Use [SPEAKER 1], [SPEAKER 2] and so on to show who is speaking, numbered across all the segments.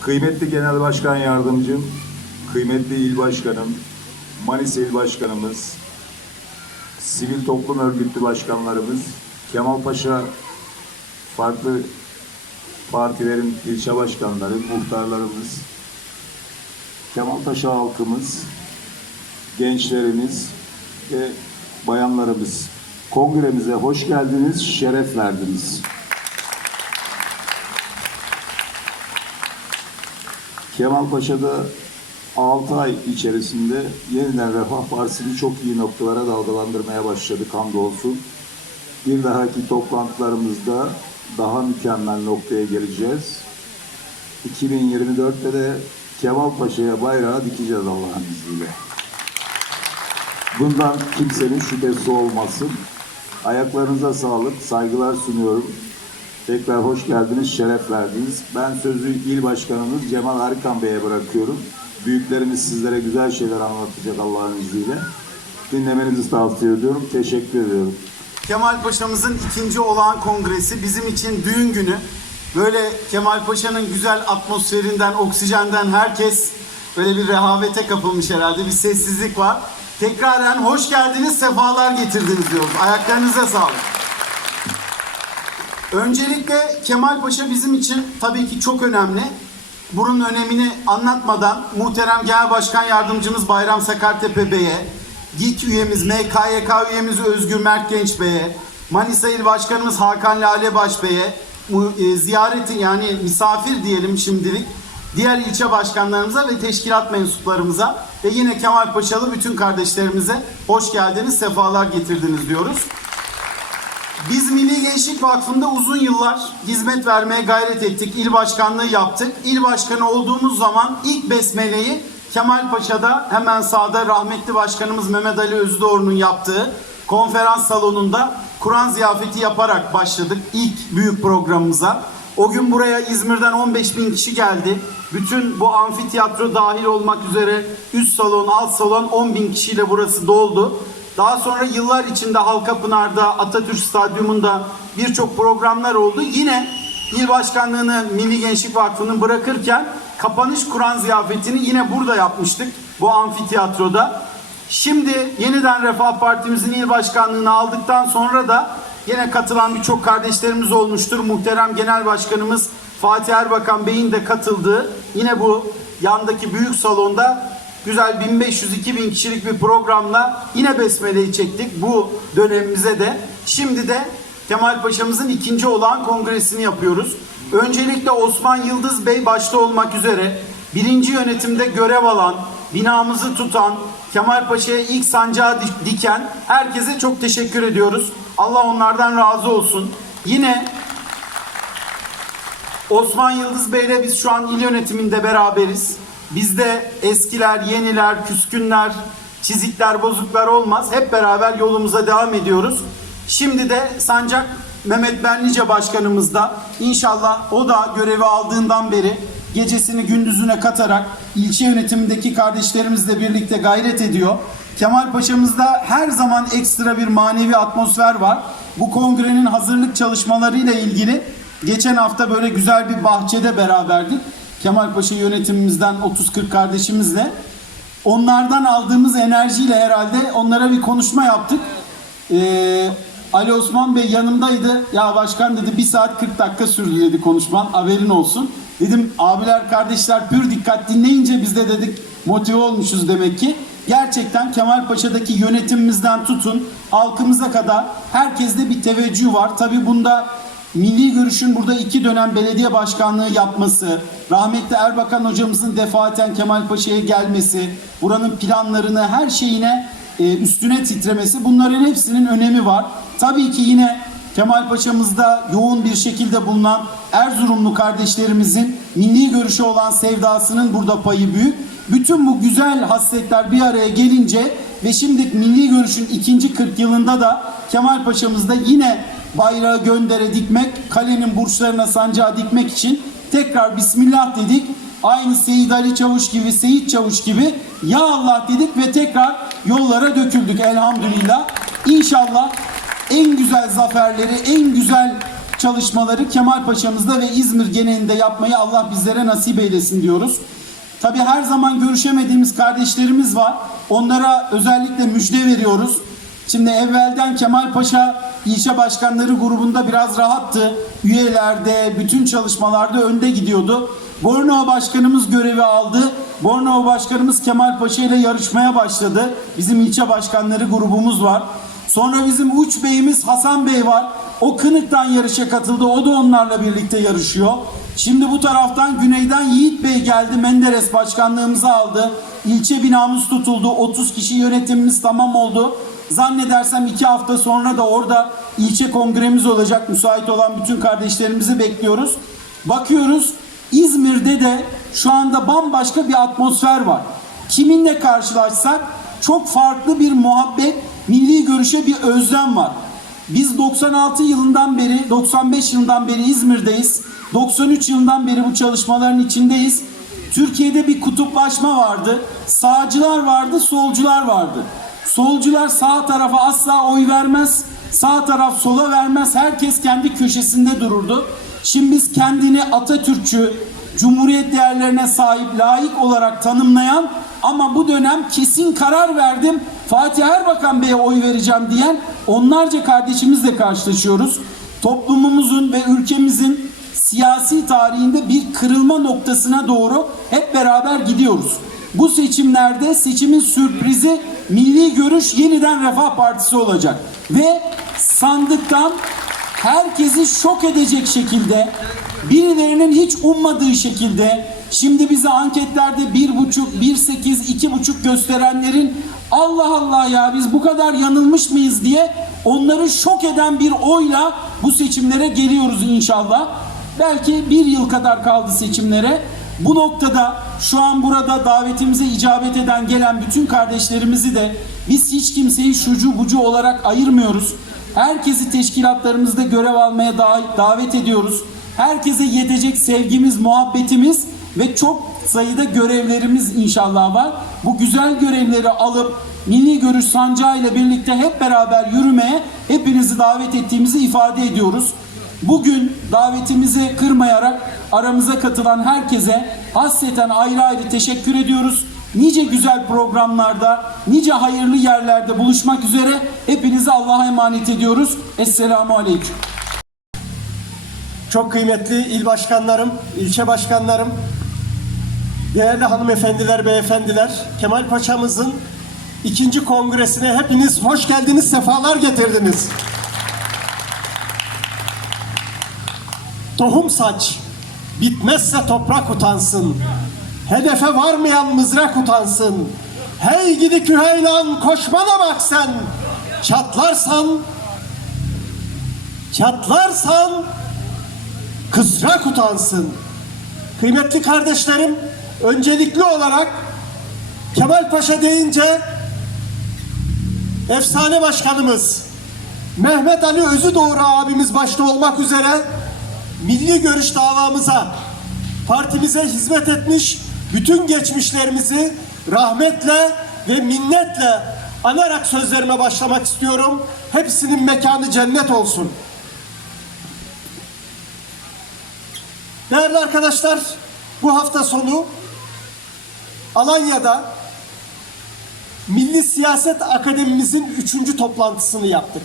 [SPEAKER 1] Kıymetli Genel Başkan Yardımcım, kıymetli İl Başkanım, Manisa İl Başkanımız, sivil toplum örgütü başkanlarımız, Kemal Paşa farklı partilerin ilçe başkanları, muhtarlarımız, Kemal Paşa halkımız, gençlerimiz ve bayanlarımız kongremize hoş geldiniz, şeref verdiniz. Kemal Paşa'da 6 ay içerisinde yeniden Refah Partisi'ni çok iyi noktalara dalgalandırmaya başladık hamdolsun. Bir dahaki toplantılarımızda daha mükemmel noktaya geleceğiz. 2024'te de Kemal Paşa'ya bayrağı dikeceğiz Allah'ın izniyle. Bundan kimsenin şüphesi olmasın. Ayaklarınıza sağlık, saygılar sunuyorum. Tekrar hoş geldiniz, şeref verdiniz. Ben sözü il başkanımız Cemal Arıkan Bey'e bırakıyorum. Büyüklerimiz sizlere güzel şeyler anlatacak Allah'ın izniyle. Dinlemenizi tavsiye ediyorum. Teşekkür ediyorum.
[SPEAKER 2] Kemal Paşa'mızın ikinci olağan kongresi bizim için düğün günü. Böyle Kemal Paşa'nın güzel atmosferinden, oksijenden herkes böyle bir rehavete kapılmış herhalde. Bir sessizlik var. Tekraren hoş geldiniz, sefalar getirdiniz diyoruz. Ayaklarınıza sağlık. Öncelikle Kemal Paşa bizim için tabii ki çok önemli. Bunun önemini anlatmadan muhterem Genel Başkan Yardımcımız Bayram Sakartepe Bey'e, GİK üyemiz, MKYK üyemiz Özgür Mert Genç Bey'e, Manisa İl Başkanımız Hakan Lalebaş Bey'e, e, ziyareti yani misafir diyelim şimdilik diğer ilçe başkanlarımıza ve teşkilat mensuplarımıza ve yine Kemal Paşalı bütün kardeşlerimize hoş geldiniz, sefalar getirdiniz diyoruz. Biz Milli Gençlik Vakfı'nda uzun yıllar hizmet vermeye gayret ettik. İl başkanlığı yaptık. İl başkanı olduğumuz zaman ilk besmeleyi Kemal Paşa'da hemen sağda rahmetli başkanımız Mehmet Ali Özdoğru'nun yaptığı konferans salonunda Kur'an ziyafeti yaparak başladık ilk büyük programımıza. O gün buraya İzmir'den 15 bin kişi geldi. Bütün bu amfiteyatro dahil olmak üzere üst salon, alt salon 10 bin kişiyle burası doldu. Daha sonra yıllar içinde Halkapınar'da, Atatürk Stadyumunda birçok programlar oldu. Yine il başkanlığını Milli Gençlik Vakfı'nın bırakırken kapanış Kur'an ziyafetini yine burada yapmıştık. Bu amfiteyatroda. Şimdi yeniden Refah Partimizin il başkanlığını aldıktan sonra da yine katılan birçok kardeşlerimiz olmuştur. Muhterem Genel Başkanımız Fatih Erbakan Bey'in de katıldığı yine bu yandaki büyük salonda güzel 1500-2000 kişilik bir programla yine Besmele'yi çektik bu dönemimize de. Şimdi de Kemal Paşa'mızın ikinci olan kongresini yapıyoruz. Öncelikle Osman Yıldız Bey başta olmak üzere birinci yönetimde görev alan, binamızı tutan, Kemal Paşa'ya ilk sancağı di- diken herkese çok teşekkür ediyoruz. Allah onlardan razı olsun. Yine Osman Yıldız Bey'le biz şu an il yönetiminde beraberiz. Bizde eskiler, yeniler, küskünler, çizikler, bozuklar olmaz. Hep beraber yolumuza devam ediyoruz. Şimdi de Sancak Mehmet Benlice Başkanımız da inşallah o da görevi aldığından beri gecesini gündüzüne katarak ilçe yönetimindeki kardeşlerimizle birlikte gayret ediyor. Kemal Paşa'mızda her zaman ekstra bir manevi atmosfer var. Bu kongrenin hazırlık çalışmalarıyla ilgili geçen hafta böyle güzel bir bahçede beraberdik. Kemal Paşa yönetimimizden 30-40 kardeşimizle. Onlardan aldığımız enerjiyle herhalde onlara bir konuşma yaptık. Ee, Ali Osman Bey yanımdaydı. Ya başkan dedi bir saat 40 dakika sürdü dedi konuşman haberin olsun. Dedim abiler kardeşler pür dikkat dinleyince biz de dedik motive olmuşuz demek ki. Gerçekten Kemal Paşa'daki yönetimimizden tutun halkımıza kadar herkeste bir teveccüh var. Tabi bunda Milli Görüş'ün burada iki dönem belediye başkanlığı yapması, rahmetli Erbakan hocamızın defaten Kemal Paşa'ya gelmesi, buranın planlarını her şeyine e, üstüne titremesi bunların hepsinin önemi var. Tabii ki yine Kemal Paşa'mızda yoğun bir şekilde bulunan Erzurumlu kardeşlerimizin milli görüşe olan sevdasının burada payı büyük. Bütün bu güzel hasletler bir araya gelince ve şimdi milli görüşün ikinci 40 yılında da Kemal Paşa'mızda yine bayrağı göndere dikmek, kalenin burçlarına sancağı dikmek için tekrar Bismillah dedik. Aynı Seyit Ali Çavuş gibi, Seyit Çavuş gibi Ya Allah dedik ve tekrar yollara döküldük elhamdülillah. İnşallah en güzel zaferleri, en güzel çalışmaları Kemal Paşa'mızda ve İzmir genelinde yapmayı Allah bizlere nasip eylesin diyoruz. Tabii her zaman görüşemediğimiz kardeşlerimiz var. Onlara özellikle müjde veriyoruz. Şimdi evvelden Kemal Paşa ilçe başkanları grubunda biraz rahattı. Üyelerde, bütün çalışmalarda önde gidiyordu. Bornova Başkanımız görevi aldı. Bornova Başkanımız Kemal Paşa ile yarışmaya başladı. Bizim ilçe başkanları grubumuz var. Sonra bizim uç beyimiz Hasan Bey var. O Kınık'tan yarışa katıldı. O da onlarla birlikte yarışıyor. Şimdi bu taraftan güneyden Yiğit Bey geldi. Menderes başkanlığımızı aldı. İlçe binamız tutuldu. 30 kişi yönetimimiz tamam oldu. Zannedersem iki hafta sonra da orada ilçe kongremiz olacak. Müsait olan bütün kardeşlerimizi bekliyoruz. Bakıyoruz İzmir'de de şu anda bambaşka bir atmosfer var. Kiminle karşılaşsak çok farklı bir muhabbet, milli görüşe bir özlem var. Biz 96 yılından beri, 95 yılından beri İzmir'deyiz. 93 yılından beri bu çalışmaların içindeyiz. Türkiye'de bir kutuplaşma vardı. Sağcılar vardı, solcular vardı. Solcular sağ tarafa asla oy vermez. Sağ taraf sola vermez. Herkes kendi köşesinde dururdu. Şimdi biz kendini Atatürkçü, Cumhuriyet değerlerine sahip, layık olarak tanımlayan ama bu dönem kesin karar verdim. Fatih Erbakan Bey'e oy vereceğim diyen onlarca kardeşimizle karşılaşıyoruz. Toplumumuzun ve ülkemizin siyasi tarihinde bir kırılma noktasına doğru hep beraber gidiyoruz. Bu seçimlerde seçimin sürprizi Milli Görüş yeniden Refah Partisi olacak. Ve sandıktan herkesi şok edecek şekilde birilerinin hiç ummadığı şekilde şimdi bize anketlerde bir buçuk, bir sekiz, iki buçuk gösterenlerin Allah Allah ya biz bu kadar yanılmış mıyız diye onları şok eden bir oyla bu seçimlere geliyoruz inşallah. Belki bir yıl kadar kaldı seçimlere. Bu noktada şu an burada davetimize icabet eden gelen bütün kardeşlerimizi de biz hiç kimseyi şucu bucu olarak ayırmıyoruz. Herkesi teşkilatlarımızda görev almaya da- davet ediyoruz. Herkese yetecek sevgimiz, muhabbetimiz ve çok sayıda görevlerimiz inşallah var. Bu güzel görevleri alıp Milli Görüş Sancağı ile birlikte hep beraber yürümeye hepinizi davet ettiğimizi ifade ediyoruz. Bugün davetimizi kırmayarak aramıza katılan herkese hasreten ayrı ayrı teşekkür ediyoruz. Nice güzel programlarda, nice hayırlı yerlerde buluşmak üzere hepinizi Allah'a emanet ediyoruz. Esselamu Aleyküm.
[SPEAKER 3] Çok kıymetli il başkanlarım, ilçe başkanlarım, değerli hanımefendiler, beyefendiler, Kemal Paşa'mızın ikinci kongresine hepiniz hoş geldiniz, sefalar getirdiniz. Tohum saç, bitmezse toprak utansın. Hedefe varmayan mızrak utansın. Hey gidi küheylan koşmana bak sen. Çatlarsan, çatlarsan kızrak utansın. Kıymetli kardeşlerim, öncelikli olarak Kemal Paşa deyince efsane başkanımız Mehmet Ali Özüdoğru abimiz başta olmak üzere milli görüş davamıza, partimize hizmet etmiş bütün geçmişlerimizi rahmetle ve minnetle anarak sözlerime başlamak istiyorum. Hepsinin mekanı cennet olsun. Değerli arkadaşlar, bu hafta sonu Alanya'da Milli Siyaset Akademimizin üçüncü toplantısını yaptık.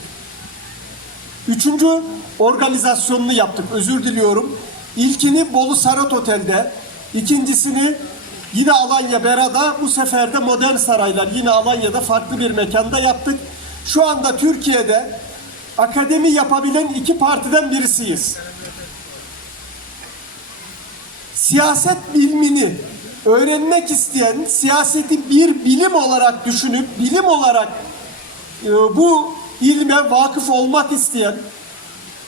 [SPEAKER 3] Üçüncü organizasyonunu yaptık, özür diliyorum. İlkini Bolu Sarat Otel'de, ikincisini yine Alanya Bera'da, bu sefer de Modern Saraylar, yine Alanya'da farklı bir mekanda yaptık. Şu anda Türkiye'de akademi yapabilen iki partiden birisiyiz siyaset bilimini öğrenmek isteyen, siyaseti bir bilim olarak düşünüp, bilim olarak e, bu ilme vakıf olmak isteyen,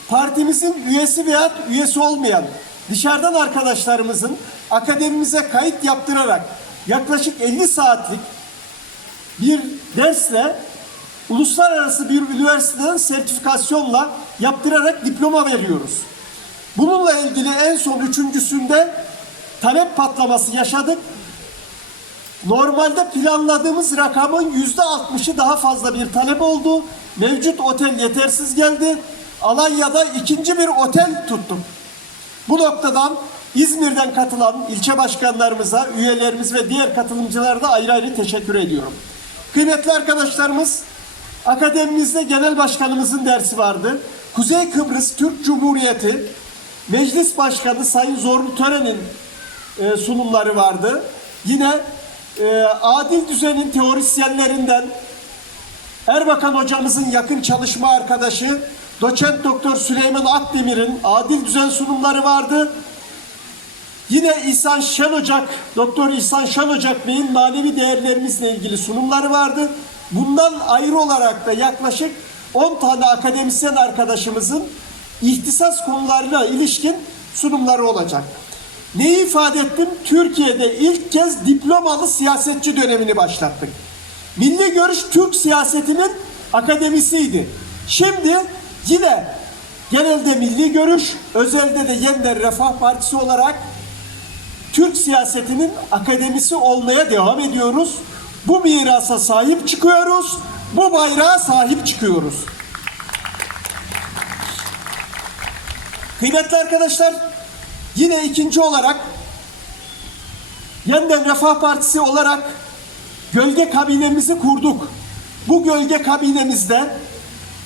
[SPEAKER 3] partimizin üyesi veya üyesi olmayan dışarıdan arkadaşlarımızın akademimize kayıt yaptırarak yaklaşık 50 saatlik bir dersle uluslararası bir üniversiteden sertifikasyonla yaptırarak diploma veriyoruz. Bununla ilgili en son üçüncüsünde talep patlaması yaşadık. Normalde planladığımız rakamın yüzde altmışı daha fazla bir talep oldu. Mevcut otel yetersiz geldi. Alanya'da ikinci bir otel tuttuk. Bu noktadan İzmir'den katılan ilçe başkanlarımıza, üyelerimiz ve diğer katılımcılara da ayrı ayrı teşekkür ediyorum. Kıymetli arkadaşlarımız, akademimizde genel başkanımızın dersi vardı. Kuzey Kıbrıs Türk Cumhuriyeti Meclis Başkanı Sayın Zorlu Tören'in e, sunumları vardı. Yine e, adil düzenin teorisyenlerinden Erbakan hocamızın yakın çalışma arkadaşı doçent doktor Süleyman Akdemir'in adil düzen sunumları vardı. Yine İhsan Şen Ocak, Doktor İhsan Şen Ocak Bey'in manevi değerlerimizle ilgili sunumları vardı. Bundan ayrı olarak da yaklaşık 10 tane akademisyen arkadaşımızın ihtisas konularına ilişkin sunumları olacak. Neyi ifade ettim? Türkiye'de ilk kez diplomalı siyasetçi dönemini başlattık. Milli Görüş Türk siyasetinin akademisiydi. Şimdi yine genelde Milli Görüş, özelde de Yeniden Refah Partisi olarak Türk siyasetinin akademisi olmaya devam ediyoruz. Bu mirasa sahip çıkıyoruz. Bu bayrağa sahip çıkıyoruz. Kıymetli arkadaşlar, yine ikinci olarak Yeniden Refah Partisi olarak gölge kabinemizi kurduk. Bu gölge kabinemizde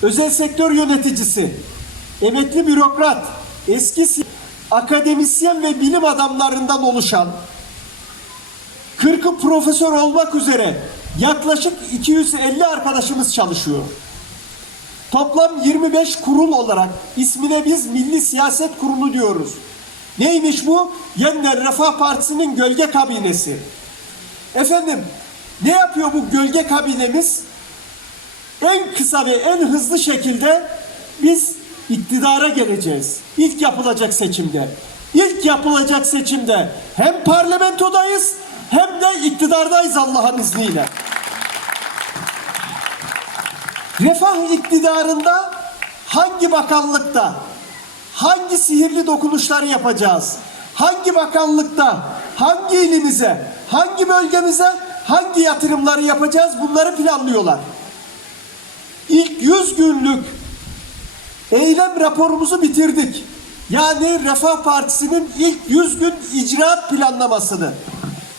[SPEAKER 3] özel sektör yöneticisi, emekli bürokrat, eski akademisyen ve bilim adamlarından oluşan 40'ı profesör olmak üzere yaklaşık 250 arkadaşımız çalışıyor. Toplam 25 kurul olarak ismine biz Milli Siyaset Kurulu diyoruz. Neymiş bu? Yeniden Refah Partisi'nin gölge kabinesi. Efendim ne yapıyor bu gölge kabinemiz? En kısa ve en hızlı şekilde biz iktidara geleceğiz. İlk yapılacak seçimde. İlk yapılacak seçimde hem parlamentodayız hem de iktidardayız Allah'ın izniyle. Refah iktidarında hangi bakanlıkta hangi sihirli dokunuşları yapacağız? Hangi bakanlıkta, hangi ilimize, hangi bölgemize, hangi yatırımları yapacağız? Bunları planlıyorlar. İlk 100 günlük eylem raporumuzu bitirdik. Yani Refah Partisi'nin ilk 100 gün icraat planlamasını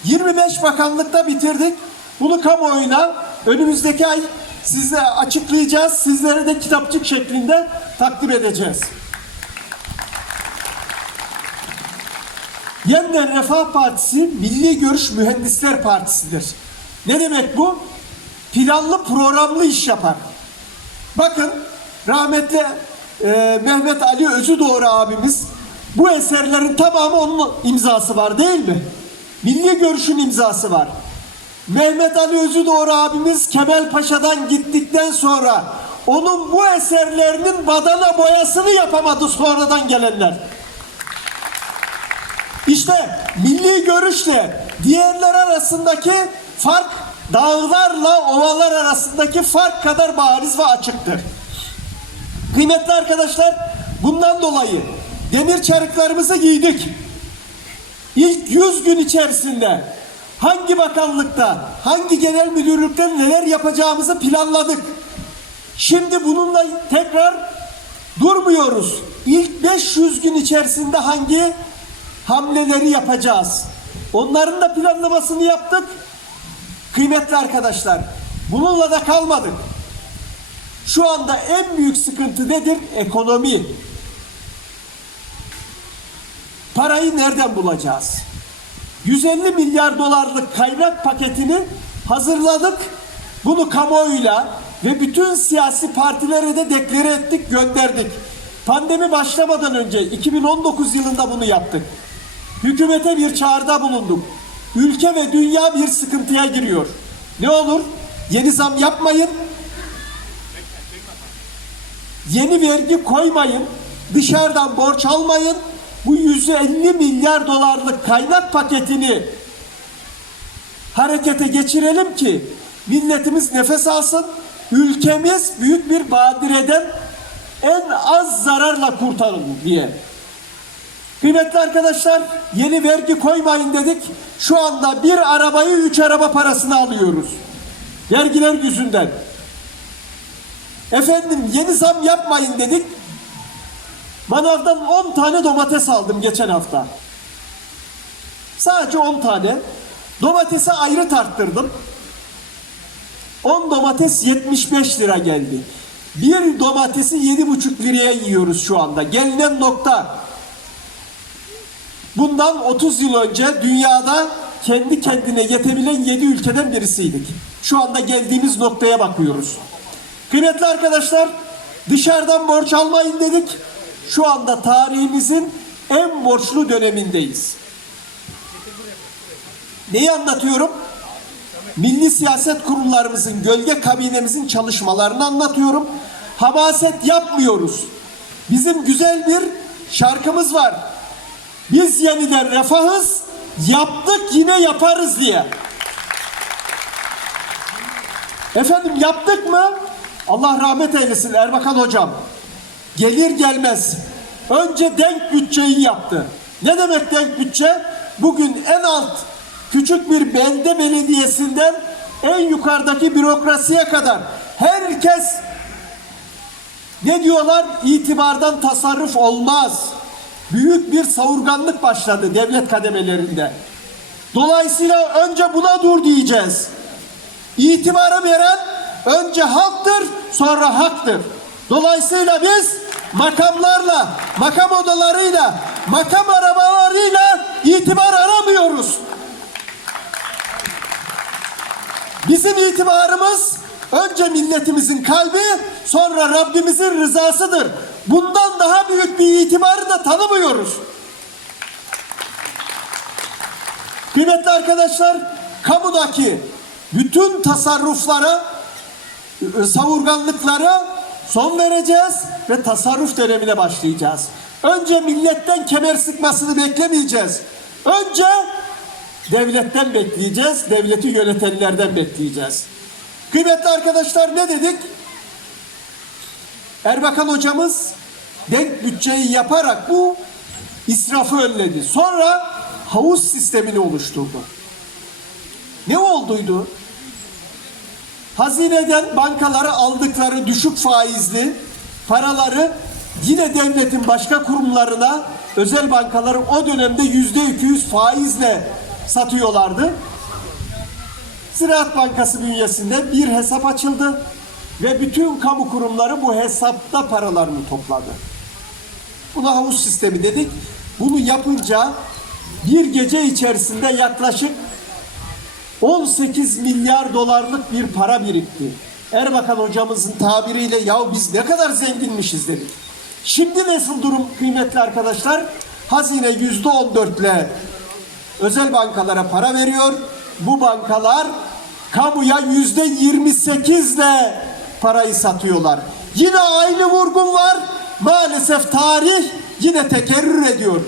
[SPEAKER 3] 25 bakanlıkta bitirdik. Bunu kamuoyuna önümüzdeki ay size açıklayacağız. Sizlere de kitapçık şeklinde takdim edeceğiz. Yeniden Refah Partisi Milli Görüş Mühendisler Partisi'dir. Ne demek bu? Planlı programlı iş yapar. Bakın rahmetli e, Mehmet Ali Özüdoğru abimiz bu eserlerin tamamı onun imzası var değil mi? Milli Görüş'ün imzası var. Mehmet Ali Özüdoğru abimiz Kemal Paşa'dan gittikten sonra onun bu eserlerinin badana boyasını yapamadı sonradan gelenler. İşte milli görüşle diğerler arasındaki fark dağlarla ovalar arasındaki fark kadar bariz ve açıktır. Kıymetli arkadaşlar bundan dolayı demir çarıklarımızı giydik. İlk 100 gün içerisinde hangi bakanlıkta, hangi genel müdürlükte neler yapacağımızı planladık. Şimdi bununla tekrar durmuyoruz. İlk 500 gün içerisinde hangi hamleleri yapacağız? Onların da planlamasını yaptık. Kıymetli arkadaşlar, bununla da kalmadık. Şu anda en büyük sıkıntı nedir? Ekonomi. Parayı nereden bulacağız? 150 milyar dolarlık kaynak paketini hazırladık. Bunu kamuoyuyla ve bütün siyasi partilere de deklare ettik, gönderdik. Pandemi başlamadan önce 2019 yılında bunu yaptık. Hükümete bir çağrıda bulunduk. Ülke ve dünya bir sıkıntıya giriyor. Ne olur? Yeni zam yapmayın. Yeni vergi koymayın. Dışarıdan borç almayın. Bu 150 milyar dolarlık kaynak paketini harekete geçirelim ki milletimiz nefes alsın. Ülkemiz büyük bir badireden en az zararla kurtarılır diye. Kıymetli arkadaşlar yeni vergi koymayın dedik. Şu anda bir arabayı üç araba parasını alıyoruz. Vergiler yüzünden. Efendim yeni zam yapmayın dedik. Manavdan 10 tane domates aldım geçen hafta. Sadece 10 tane. Domatesi ayrı tarttırdım. 10 domates 75 lira geldi. Bir domatesi 7,5 liraya yiyoruz şu anda. Gelinen nokta. Bundan 30 yıl önce dünyada kendi kendine yetebilen 7 ülkeden birisiydik. Şu anda geldiğimiz noktaya bakıyoruz. Kıymetli arkadaşlar, dışarıdan borç almayın dedik. Şu anda tarihimizin en borçlu dönemindeyiz. Neyi anlatıyorum? Milli siyaset kurumlarımızın, gölge kabinemizin çalışmalarını anlatıyorum. Hamaset yapmıyoruz. Bizim güzel bir şarkımız var. Biz yeniden refahız, yaptık yine yaparız diye. Efendim yaptık mı? Allah rahmet eylesin Erbakan hocam. Gelir gelmez önce denk bütçeyi yaptı. Ne demek denk bütçe? Bugün en alt küçük bir belde belediyesinden en yukarıdaki bürokrasiye kadar herkes ne diyorlar? İtibardan tasarruf olmaz. Büyük bir savurganlık başladı devlet kademelerinde. Dolayısıyla önce buna dur diyeceğiz. İtibarı veren önce halktır, sonra haktır. Dolayısıyla biz makamlarla, makam odalarıyla, makam arabalarıyla itibar aramıyoruz. Bizim itibarımız önce milletimizin kalbi, sonra Rabbimizin rızasıdır. Bundan daha büyük bir itibarı da tanımıyoruz. Kıymetli arkadaşlar, kamudaki bütün tasarruflara, e, savurganlıklara son vereceğiz ve tasarruf dönemine başlayacağız. Önce milletten kemer sıkmasını beklemeyeceğiz. Önce devletten bekleyeceğiz, devleti yönetenlerden bekleyeceğiz. Kıymetli arkadaşlar ne dedik? Erbakan hocamız denk bütçeyi yaparak bu israfı önledi. Sonra havuz sistemini oluşturdu. Ne olduydu? Hazineden bankalara aldıkları düşük faizli paraları yine devletin başka kurumlarına özel bankaları o dönemde yüzde 200 faizle satıyorlardı. Ziraat Bankası bünyesinde bir hesap açıldı ve bütün kamu kurumları bu hesapta paralarını topladı. Buna havuz sistemi dedik. Bunu yapınca bir gece içerisinde yaklaşık 18 milyar dolarlık bir para birikti. Erbakan hocamızın tabiriyle ya biz ne kadar zenginmişiz dedik. Şimdi nasıl durum kıymetli arkadaşlar? Hazine yüzde on dörtle özel bankalara para veriyor. Bu bankalar kamuya yüzde yirmi sekizle parayı satıyorlar. Yine aynı vurgun var. Maalesef tarih yine tekerrür ediyor.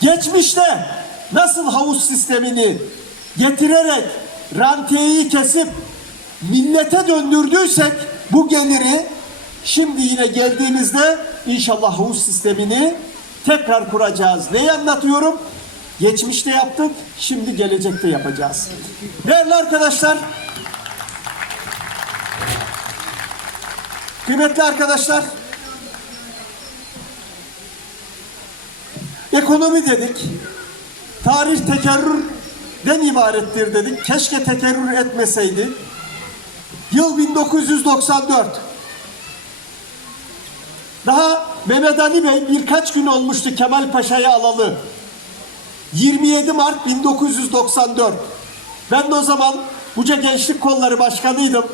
[SPEAKER 3] Geçmişte nasıl havuz sistemini getirerek rantiyeyi kesip millete döndürdüysek bu geliri şimdi yine geldiğimizde inşallah havuz sistemini tekrar kuracağız. Neyi anlatıyorum? Geçmişte yaptık, şimdi gelecekte yapacağız. Değerli arkadaşlar, kıymetli arkadaşlar, ekonomi dedik, tarih tekerrürden ibarettir dedik. Keşke tekerrür etmeseydi. Yıl 1994. Daha Mehmet Ali Bey birkaç gün olmuştu Kemal Paşa'yı alalı. 27 Mart 1994. Ben de o zaman Buca Gençlik Kolları Başkanıydım.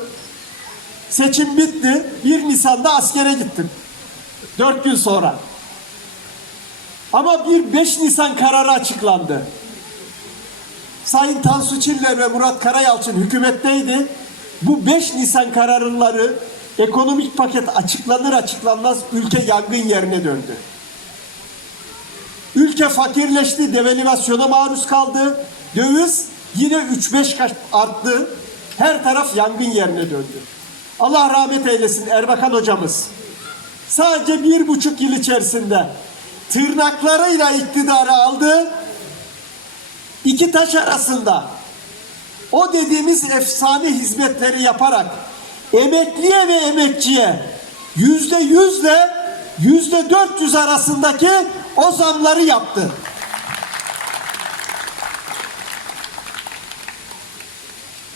[SPEAKER 3] Seçim bitti. 1 Nisan'da askere gittim. 4 gün sonra. Ama bir 5 Nisan kararı açıklandı. Sayın Tansu Çiller ve Murat Karayalçın hükümetteydi. Bu 5 Nisan kararları ekonomik paket açıklanır açıklanmaz ülke yangın yerine döndü. Ülke fakirleşti, devalüasyona maruz kaldı. Döviz yine 3-5 kat arttı. Her taraf yangın yerine döndü. Allah rahmet eylesin Erbakan hocamız. Sadece bir buçuk yıl içerisinde tırnaklarıyla iktidarı aldı. İki taş arasında o dediğimiz efsane hizmetleri yaparak emekliye ve emekçiye yüzde yüzle yüzde 400 arasındaki o zamları yaptı.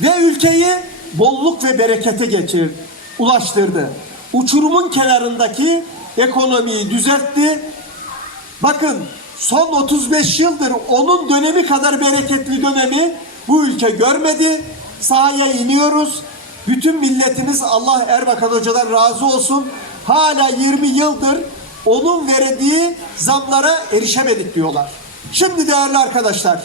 [SPEAKER 3] Ve ülkeyi bolluk ve berekete geçir, ulaştırdı. Uçurumun kenarındaki ekonomiyi düzeltti. Bakın son 35 yıldır onun dönemi kadar bereketli dönemi bu ülke görmedi. Sahaya iniyoruz. Bütün milletimiz Allah Erbakan Hoca'dan razı olsun. Hala 20 yıldır onun verdiği zamlara erişemedik diyorlar. Şimdi değerli arkadaşlar,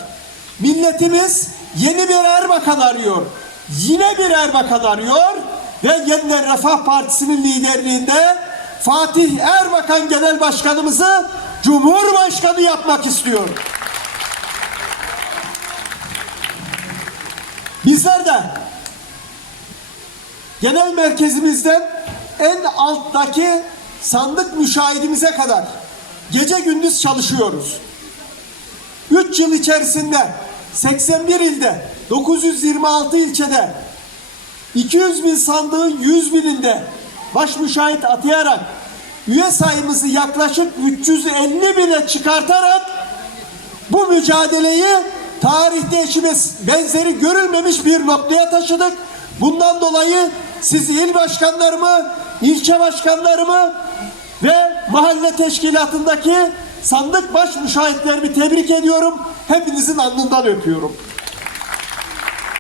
[SPEAKER 3] milletimiz yeni bir Erbakan arıyor. Yine bir Erbakan arıyor ve Yeniden Refah Partisi'nin liderliğinde Fatih Erbakan Genel Başkanımızı Cumhurbaşkanı yapmak istiyor. Bizler de genel merkezimizden en alttaki sandık müşahidimize kadar gece gündüz çalışıyoruz. 3 yıl içerisinde 81 ilde 926 ilçede 200 bin sandığın 100 bininde baş müşahit atayarak üye sayımızı yaklaşık 350 bine çıkartarak bu mücadeleyi tarihte eşi ve benzeri görülmemiş bir noktaya taşıdık. Bundan dolayı siz il başkanlarımı, ilçe başkanlarımı ve mahalle teşkilatındaki sandık baş müşahitlerimi tebrik ediyorum. Hepinizin alnından öpüyorum.